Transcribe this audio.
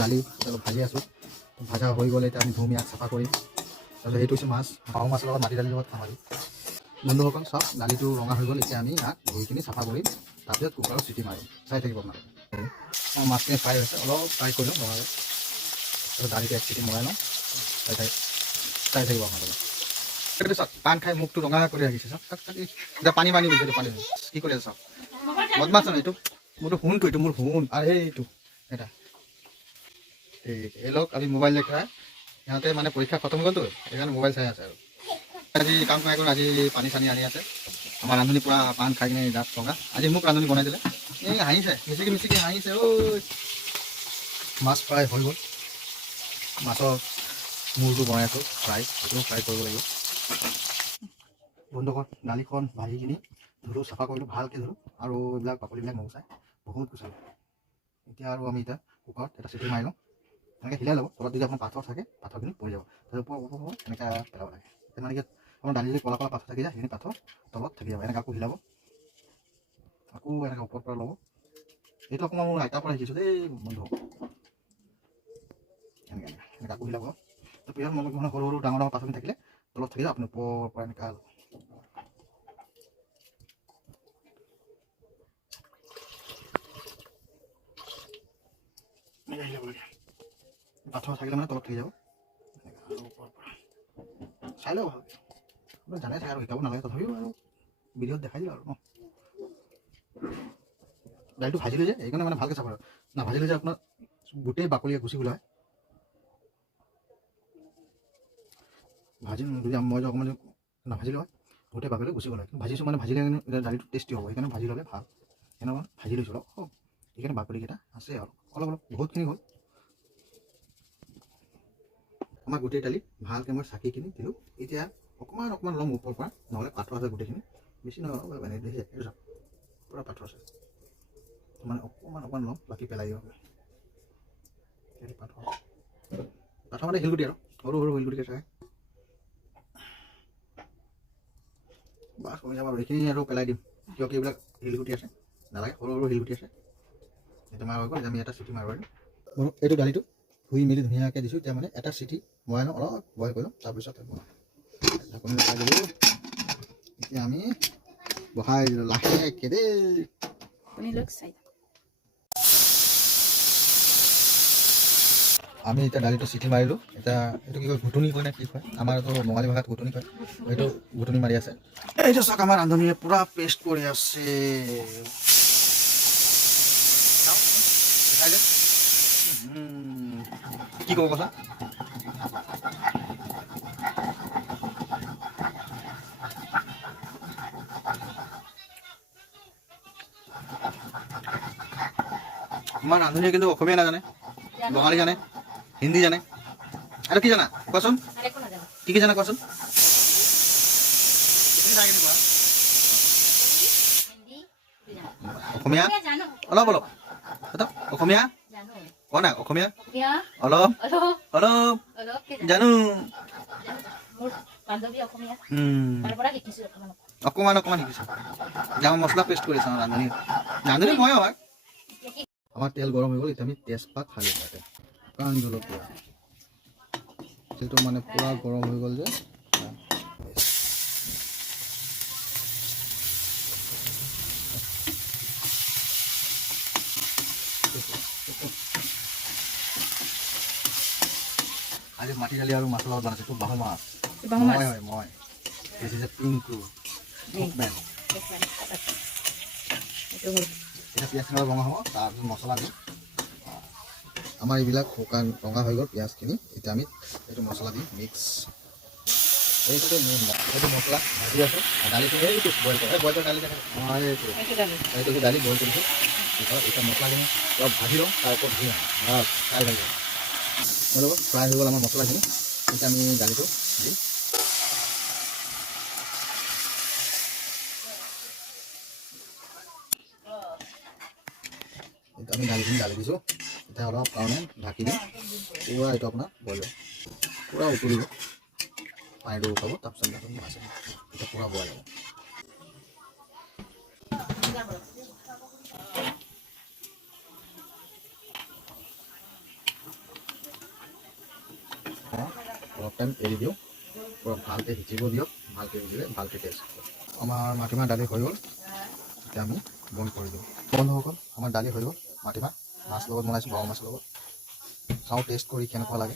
দালি অলপ ভাজি আছোঁ, ভাজা হৈ গ'লে এতিয়া আমি ধুম ইয়াক চাফা কৰিম। তাৰপিছত সেইটো হৈছে মাছ, বাহু মাছৰ লগত মাটি দালিৰ লগত খাম আজি। বন্ধুসকল চব দালিটো ৰঙা হৈ গ'ল, এতিয়া আমি ইয়াক ধুই কিনি চাফা কৰিম, তাৰপিছত কুকাৰত চিটি মাৰিম। চাই থাকিব আপোনালোকে। মাছখিনি ফ্ৰাই হৈছে, অলপ ফ্ৰাই কৰি লওঁ ৰঙাকৈ, তাৰপিছত দালিটো এক চিটি মৰাই লওঁ। চাই থাকিব আপোনালোকে। সেইটো চাওক পান খাই মুখটো ৰঙা কৰি ৰাখিছে, চাওক চাওক চাওক এতিয়া পানী পানী গৈছে, পানী কি কৰি আছে চাওক। বদমাছ নহয় এইটো, মোৰতো শুনটো এইটো মোৰ শুন, আৰু এইটো এটা এই লওক আমি মোবাইল দেখা সিহঁতে মানে পৰীক্ষা খতম গ'লতো, সেইকাৰণে মোবাইল চাই আছে। আৰু আজি কাম কৰাই কৰি আজি পানী চানী আনি আছে। আমাৰ ৰান্ধনী পূৰা পান খাই কিনে দাঁত টঙা, আজি মোক ৰান্ধনী বনাই দিলে। এই হাঁহিছে, মিচিকি মিচিকি হাঁহিছে। ঐ মাছ ফ্ৰাই হৈ গ'ল, মাছৰ মূৰটো বনাই আছোঁ ফ্ৰাই, সেইটো ফ্ৰাই কৰিব লাগিব। বন্ধুসকল দালিখন ভাজি কিনি ধুলোঁ, চাফা কৰিলোঁ, ভালকৈ ধুলোঁ, আৰু এইবিলাক বাকলিবিলাক নগুচাই বহুত গুচালোঁ। এতিয়া আৰু আমি এতিয়া কুকাৰত এটা চিটি মাৰি লওঁ, এনেকৈ হিলাই ল'ব। তলত যদি আপোনাৰ পাথৰ থাকে পাথৰখিনি পৰি যাব, তাৰ ওপৰ এনেকৈ পেলাব লাগে। মানে কি আপোনাৰ দালি যদি কলা কলা পাথৰ থাকি যায়, সেইখিনি পাথৰ তলত থাকি যাব। এনেকৈ আকৌ হিলাব, আকৌ এনেকৈ ওপৰৰ পৰা ল'ব। এইটো অকণমান মোৰ আইতাৰ পৰা শিকিছোঁ দেই বন্ধু। এনেকৈ এনেকৈ আকৌ হিলাব। তাৰপিছত মানে সৰু সৰু ডাঙৰ ডাঙৰ পাথৰখিনি থাকিলে তলত থাকি যাব, আপুনি ওপৰৰ পৰা এনেকৈ পাথৰ থাকিলে মানে তলত থাকি যাব। চাই লওক ভালকৈ, আপুনি জানে চাই আৰু শিকাব নালাগে, তথাপিও আৰু ভিডিঅ'ত দেখাই দিলোঁ আৰু ন। দালিটো ভাজি লৈ যায় সেইকাৰণে মানে ভালকৈ চাব নাভাজিলে যে আপোনাৰ গোটেই বাকলিয়ে গুচি গ'লে হয়। ভাজি যদি মই যে অকণমান নাভাজিলে হয় গোটেই বাকলি গুচি গ'লে হয়। ভাজিছোঁ মানে ভাজিলে এতিয়া দালিটো টেষ্টি হ'ব, সেইকাৰণে ভাজি ল'লে ভাল। সেইকাৰণে ভাজি লৈছোঁ অলপ, সেইকাৰণে বাকলিকেইটা আছে আৰু অলপ অলপ বহুতখিনি হ'ল। আমাৰ গোটেই দালি ভালকৈ মই চাকি কিনি দিলোঁ। এতিয়া অকণমান অকণমান ল'ম ওপৰৰ পৰা, নহ'লে পাথৰ আছে গোটেইখিনি, বেছি নহয় পূৰা পাথৰ আছে, মানে অকণমান অকণমান ল'ম, বাকী পেলাই দিব। পাথৰ পাথৰ মানে শিলগুটি আৰু সৰু সৰু শিলগুটিকে চাই বাছ হৈ যাব আৰু এইখিনি আৰু পেলাই দিম, কিয় কি এইবিলাক শিলগুটি আছে নালাগে, সৰু সৰু শিলগুটি আছে। এইটো মাৰা হৈ গ'ল, আমি এটা চিটি মাৰিব পাৰিম। এইটো দালিটো ধুই মেলি ধুনীয়াকৈ দিছোঁ, এতিয়া মানে এটা চিটি মৰাই লওঁ, অলপ বইল কৰি লওঁ, তাৰপিছত ঢাকনি লগাই দিলোঁ। এতিয়া আমি বহাই দিলোঁ লাহেকৈ দেই। আমি এতিয়া দালিটো চিটি মাৰিলোঁ। এতিয়া এইটো কি কয়, ঘুটনি কয় নে কি কয়, আমাৰতো বঙালী ভাষাত ঘুটনি কয়, এইটো ঘুটনি মাৰি আছে। এইটো চাওক আমাৰ ৰান্ধনীয়ে পূৰা পেষ্ট কৰি আছে। কি ক'ব কথা? আমাৰ ৰান্ধনীয়ে কিন্তু অসমীয়া নাজানে, বঙালী জানে, হিন্দী জানে, আৰু কি জানা কোৱাচোন? কি কি জানা কোৱাচোন? অসমীয়া অলপ অলপ, অসমীয়া কোৱা নাই, অসমীয়া অলপ অলপ জানো, অকণমান অকণমান শিকিছোঁ। এতিয়া মই মছলা পেষ্ট কৰি আছোঁ ৰান্ধনী, ৰান্ধনী মই হয়। আমাৰ তেল গৰম হৈ গ'ল, এতিয়া আমি তেজপাত ঢালিম তাতে, কাৰণ জলকীয়া তেলটো মানে পূৰা গৰম হৈ গ'ল যে। আজি মাটি দালি আৰু মাছৰ লগত বনাইছোঁ, বাহু মাছ, মই this is a Pinku man. এতিয়া পিঁয়াজখিনি ৰঙা হ'ব, তাৰপিছত মছলা দিম। আমাৰ এইবিলাক শুকান ৰঙা হৈ গ'ল পিঁয়াজখিনি, এতিয়া আমি এইটো মছলা দিম মিক্স। এইটোতো মেইন, এইটো মছলা ভাজি আছোঁ, দালিখিনি এইটো বইল কৰা, বইল কৰা দালি এইটো দালি বইল কৰিছোঁ। এতিয়া মছলাখিনি অলপ ভাজি লওঁ, তাৰ ওপৰত ধুই ফ্ৰাই হৈ গ'ল। ফ্ৰাই হৈ গ'ল আমাৰ মছলাখিনি, এতিয়া আমি দালিটো দিম। এতিয়া আমি দালিখিনি ঢালি দিছোঁ, এতিয়া অলপ কাৰণে ঢাকি দিম, পূৰা এইটো আপোনাৰ বইল হ'ব, পূৰা উতলিব, পানীটো উঠাব, তাৰপিছত মাছ এতিয়া পূৰা বইল হ'ব। অলপ টাইম এৰি দিওঁ, অলপ ভালকৈ সিজিব দিয়ক, ভালকৈ সিজিলে ভালকৈ টেষ্ট হ'ব। আমাৰ মাটিমাহ দালি হৈ গ'ল, এতিয়া আমি বইল কৰি দিওঁ। বন্ধুসকল, আমাৰ দালি হৈ গ'ল, মাটিমাহ মাছ লগত বনাইছোঁ, বাও মাছৰ লগত। চাওঁ টেষ্ট কৰি কেনেকুৱা লাগে।